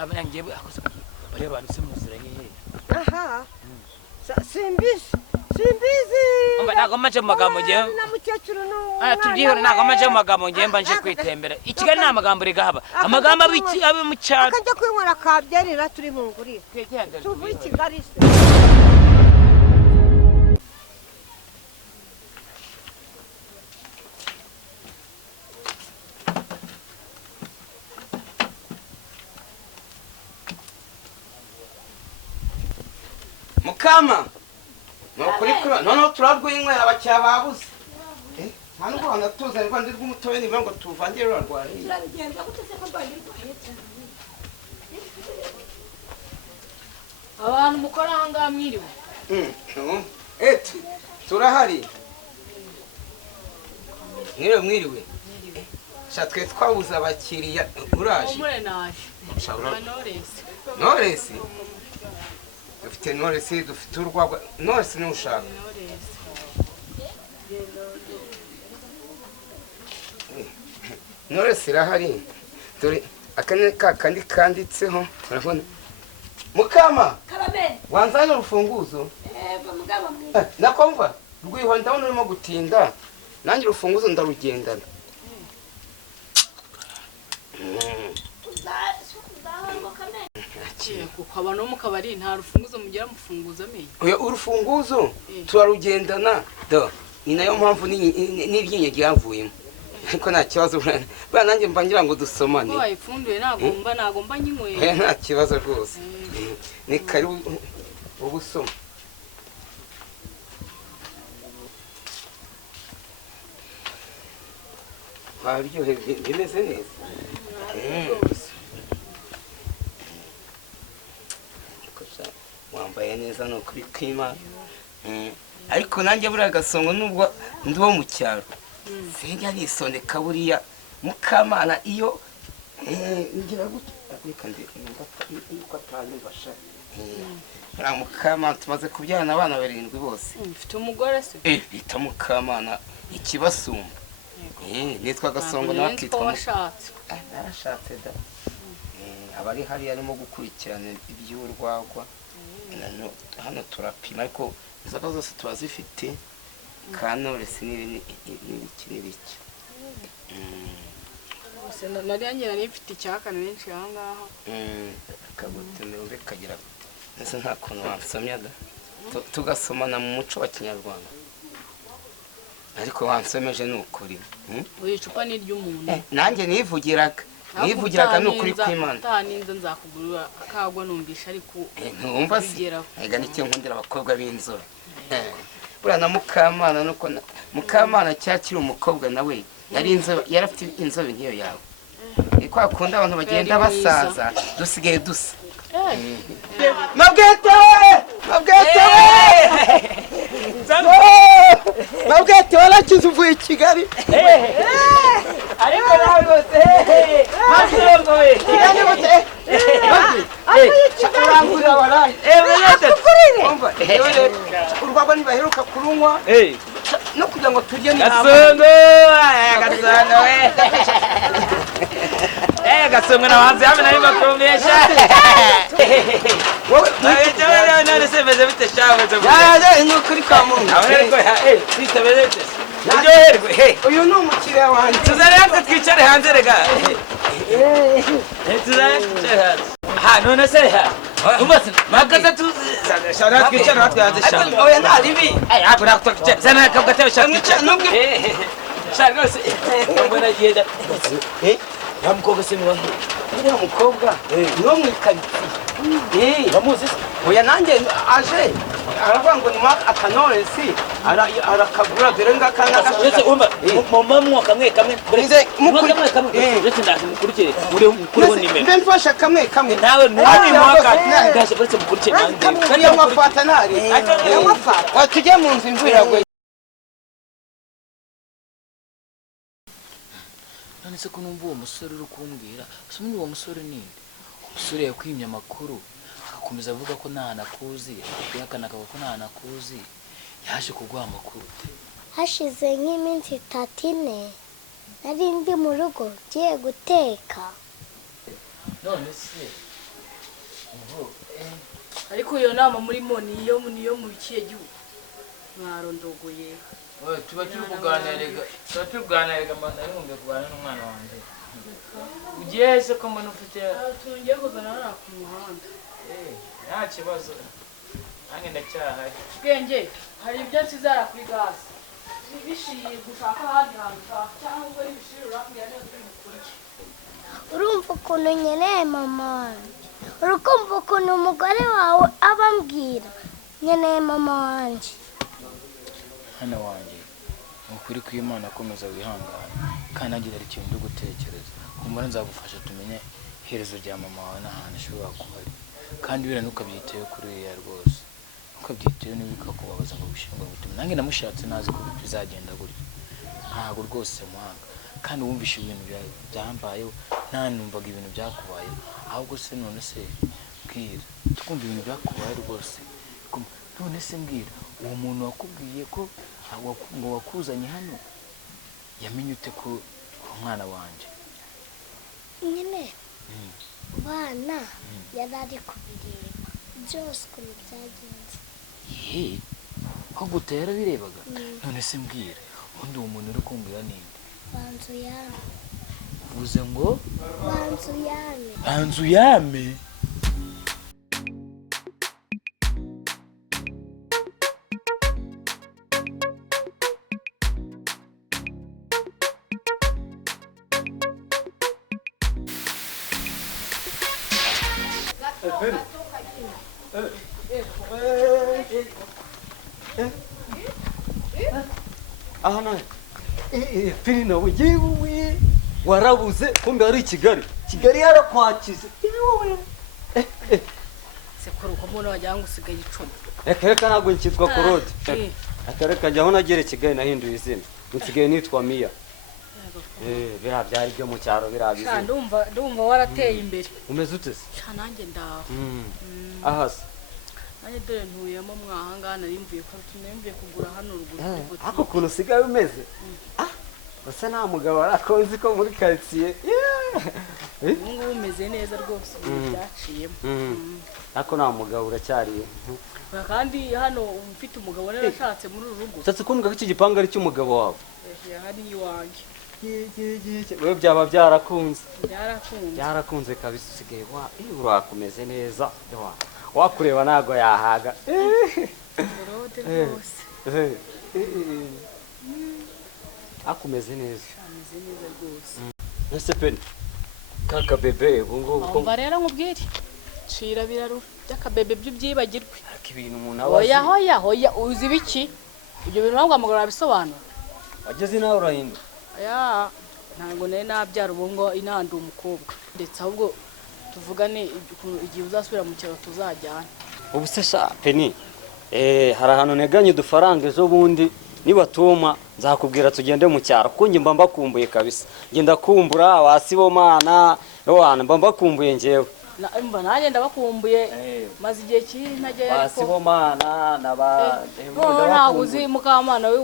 abanyangiye bari abantu simuziranye he. Aha. Simbizi. Umba nako mache magambo nje. Na mukecuru no. Tubyihora nako mache magambo nje mba nje kwitembera. Ikigali na magambo rigahaba. Amagambo abiki abe mu cyaro. Akajya kwinywera kabyarira turi mu ngurire. Tuvuye i Kigali se. Mukama nokuri kura none turarwinywera abacyababuze hano ko anatuza ngo ndi rw'umutobe niba ngo tuvangire rwarwari Turabigenza gutese ko rwandirwaye cyane. Abantu mukora hanga mwiriwe. Turahari mwiriwe shatwe twabuze abakiriya uraje Umure naje. Shabura Knowless. Knowless dufite Knowless dufite urwagwa Knowless ni ushaka Knowless. Knowless irahari dore akane kandi kanditseho urabona Mukama Karame. wanzanye urufunguzo Mugabo mwiza. nakomva rwiho ndabona urimo gutinda nanjye urufunguzo ndarugendana Kuko abantu mu kabari nta rufunguzo mugira mufunguza amenyo. oya urufunguzo turarugendana do ni nayo mpamvu n'iryinyo ryavuyemo ariko nta kibazo bana nanjye mba ngira ngo dusomane Ko wayifunduye nagomba nyinyweye. nta kibazo rwose ni kari ubusoma waryohe bimeze neza wambaye neza no kuri kwima ariko nanjye buriya gasongo nubwo ndi wo mu cyaro sinjya nisondeka buriya Mukamana iyo ngira gutya reka yuko atanyumvasha buriya Mukamana tumaze kubyarana abana 7 bose Mfite umugore se? bita Mukamana ikibasumba nitwa gasongo nakitwa washatse. narashatse da abari hari arimo gukurikirana iby'urwagwa hano turapima ariko inzoga zose tuba zifite Knowless n'ibiki Nari yangira nifite icyakana benshi aha ngaha. kagutemera umbe kagira nese nta kuntu wansomya da tugasomana mu muco wa Kinyarwanda ariko wansomeje n'ukuri Uyu cupa ni ry'umuntu. nanjye nivugiraga n'ukuri kw'Imana taninza nzakugurura akagwa numvisha ariko ntumva se ega nicyo nkundira abakobwa b'inzobe buriya na Mukamana nuko Mukamana cyakiri umukobwa nawe yari inzobe yarafite inzobe nk'iyo yawe iko akunda abantu bagenda basaza dusigaye dusa Mabwete Mabwete warakize uvuye i Kigali Ariko nawe rwose masongowe. Kigali bose urangurira waraye urwagwa ntibaheruka kurunywa no kugira ngo turye Gasongo we. Gasongo na wanze hamwe nari makomesha. Wowe none se beze bite shawe zo. ni ukuri kwa Mungu Ariko sitabeze bite. Niryoherwe. uyu ni umukiriya wanjye Tuzareka twicare hanze rega. Tuzareka twicare hanze. None se umase magaza tu shara twicare natwe hanze shara. oya nta ribi Hapo nakutokea sana kabgateo shara. Shara rwose. Mbona yenda. Namukobwa se ni wahe? uriya mukobwa ni wo mu ikaritsiye Bamuzi se? oya nanjye aje aravuga ngo nyuma Knowless arakagura dore ngaka Ese umva mama kamwe Nize mukuri Ese ndamukurikire uriho nimero. mbe mfasha kamwe Nawe nani mwaka ndashe bose mukurikire nande. Kandi amafata nari amafata tujye mu nzu imvura iragwa None se ko numva uwo musore uri kumbwira usomye uwo musore ninde? Umusore yakwimye amakuru akakomeza avuga ko nta nakuzi yakana ko nta nakuzi yaje kuguha amakuru. Hashize nk'iminsi 3 nari ndi mu rugo ngiye guteka None se ariko iyo nama murimo niyo mu bikiye gihugu mwarondogoye tuba turi kuganira mbana yumve kuganira n'umwana wanjye ugiye hese ko mbona ufite tugiye kuzana hariya ku muhanda nta kibazo nange ndacyahari bwenge hari ibyatsi zara kuri gaze bishiye gushaka ahandi hantu cyangwa ubwo ibishiri urakubwira neza turi bukurye urumva ukuntu nkeneye mama wanjye urukumva ukuntu umugore wawe aba ambwira nkeneye mama wanjye hano wanjye ni ukuri kw'Imana akomeza wihangana kandi nagira ikintu cyo gutekereza humura nzagufasha tumenye iherezo rya mama wawe n'ahantu ashobora kuba ari kandi biriya ntukabyiteho kuri uriya rwose ntukabyiteho ntibikakubabaza ngo gushyirwa gutuma nange namushatse nazi ko bizagenda gutya ntabwo rwose muhanga kandi wumvishe ibintu byambayeho ntanumvaga ibintu byakubayeho ahubwo se none se mbwira tukumva ibintu byakubaye rwose none se mbwira uwo muntu wakubwiye ko ngo wakuzanye hano yamenye ute ko umwana wanjye nyine bana yari ari kubireba byose ukuntu byagenze ko gutera birebaga none se mbwira undi uwo muntu uri kumbwira ninde banzuyame uvuze ngo banzuyame aha nawe piri nawe yewe warabuze kumbe ari Kigali yarakwakize yewe sekuru ko mbona wagira ngo usigaye icumi reka ntabwo nkitwa Korode reka njyaho nagere Kigali nahinduye izina nsigaye nitwa Mia biriya byari byo mu cyaro biriya bizina ndumva warateye imbere umeze ute se nanjye ndaho aha se nanjye dore ntuyemo mwahangana narimvuye kugura hano ruguru ako ukuntu usigaye umeze gusa nta mugabo arakonzi ko muri quartier ubu ngubu umeze neza rwose byaciyemo ariko nta mugabo uracyariye kandi hano mfite umugabo narashatse muri uru rugo ushatse kumbwira ko iki gipangu ari cy'umugabo wawe hari iwanjye wewe byaba byarakunze byarakunze kabisa usigaye urakomeze neza wakureba ntago yahaga Korode rwose akumeze neza rwose ese peni kaka bebe ubu ngubu umva rero nkubwire cira birarura by'akabebe by'ibyibagirwe ariko ibintu umuntu aba hoya uzi biki ibyo bintu ntabwo amagara abisobanura wageze nawe urahinduka ntabwo nari nabyara ubu ngo inandi umukobwa ndetse ahubwo tuvugane igihe uzasubira mu cyaro tuzajyana ubu se sha peni hari ahantu neganye udufaranga ejo bundi nibatuma nzakubwira tugende mu cyaro kuko njye mba mbakumbuye kabisa njye ndakumbura wasibomana mba mbakumbuye njyewe nanjye ndabakumbuye maze igihe kinini ntajyayo ariko wasibomana ntabwo uzi mukamana we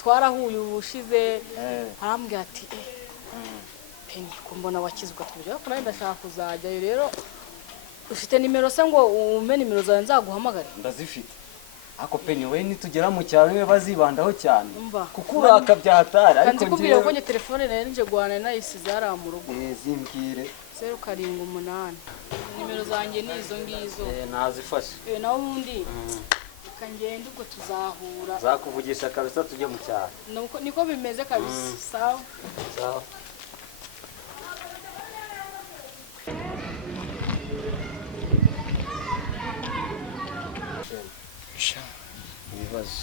twarahuye ubushize arambwira ati peni ko mbona wakizwa tujya ko nanjye ndashaka kuzajyayo rero ufite nimero se ngo umpe nimero zawe nzaguhamagare ndazifite ako peni we nitugera mu cyaro niwe bazibandaho cyane kuko uraka byatari ariko nzi kubwira ko njye telefone nari nje guhana nayisize hariya mu rugo zimbwire 078 nimero zanjye ni izo ngizo nazifashe naho ubundi kangende ubwo tuzahura zakuvugisha kabisa tujye mu cyaro niko bimeze kabisa sawa ibibazo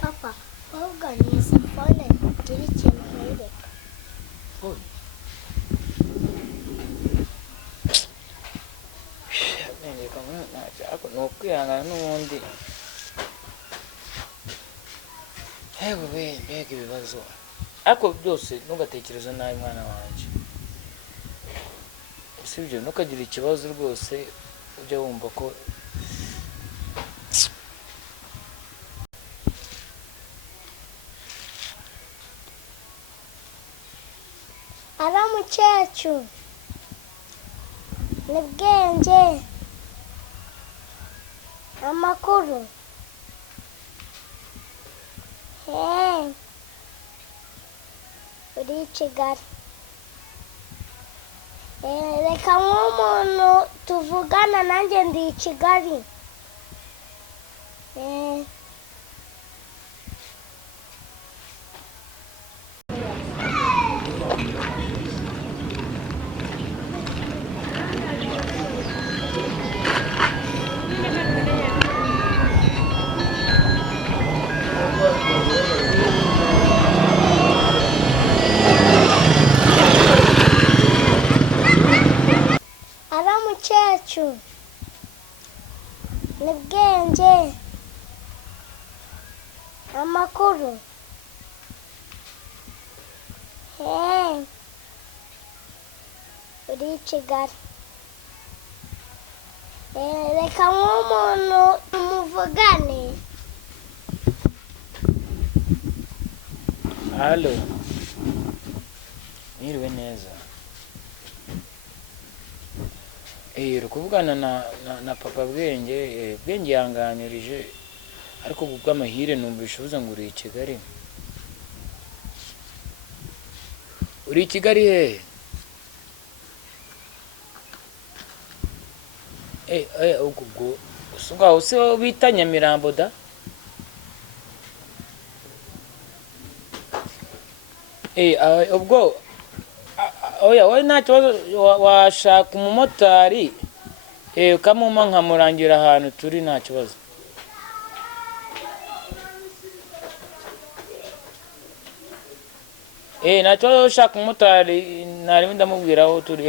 papa wabuganiza fone gira ikintu nkwereka ni ukwihangana n'ubundi yewe mbega ibibazo ariko byose ntugatekereze nabi mwana wanjye usibye ntukagire ikibazo rwose ujya wumva ko ara mukecuru ni bwenge amakuru uri i Kigali reka nk'umuntu tuvugana nanjye ndi i Kigali mukecuru ni bwenge amakuru uri i Kigali reka nk'umuntu muvugane. halo mwiriwe neza uri kuvugana na papa Bwenge Bwenge yanganirije ariko kubw'amahire numvisha uvuze ngo uri i Kigali uri i Kigali ubwo usubwa use bita Nyamirambo da ubwo oya wowe nta kibazo washaka umumotari ukamuma nkamurangira ahantu turi nta kibazo nta kibazo ushaka umumotari ntarimo ndamubwira aho turi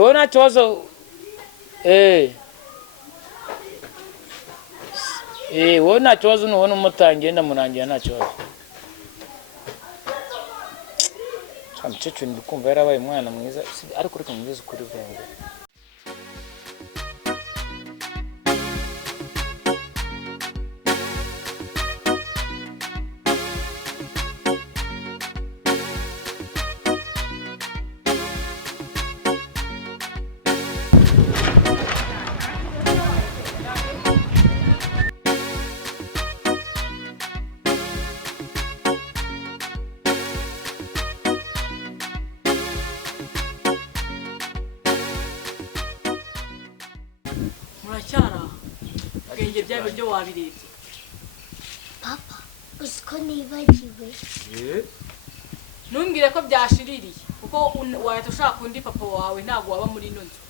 wowe nta kibazo wowe nta kibazo nubona umumotari ngenda murangira nta kibazo umukecuru ndi kumva yarabaye umwana mwiza ariko reka mwiza ukuri Bwenge muracyara Bwenge bya biryo wabirebye Papa uziko nibagiwe ntumbwire ko byashiririye kuko wahita ushaka undi papa wawe ntabwo waba muri ino nzu